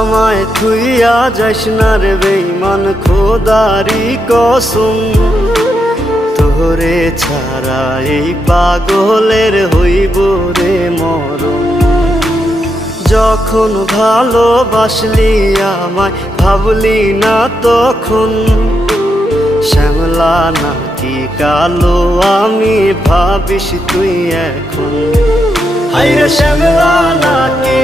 আমায় থুইয়া যাস না রে বেঈমান খোদারি কসম, তোরে ছাড়া এই পাগলের হইব রে মরণ। যখন ভালোবাসলি আমায় ভাবলি না তখন, শ্যামলা নাকি কালো আমি ভাবিস তুই এখন। হায়রে শ্যামলা নাকি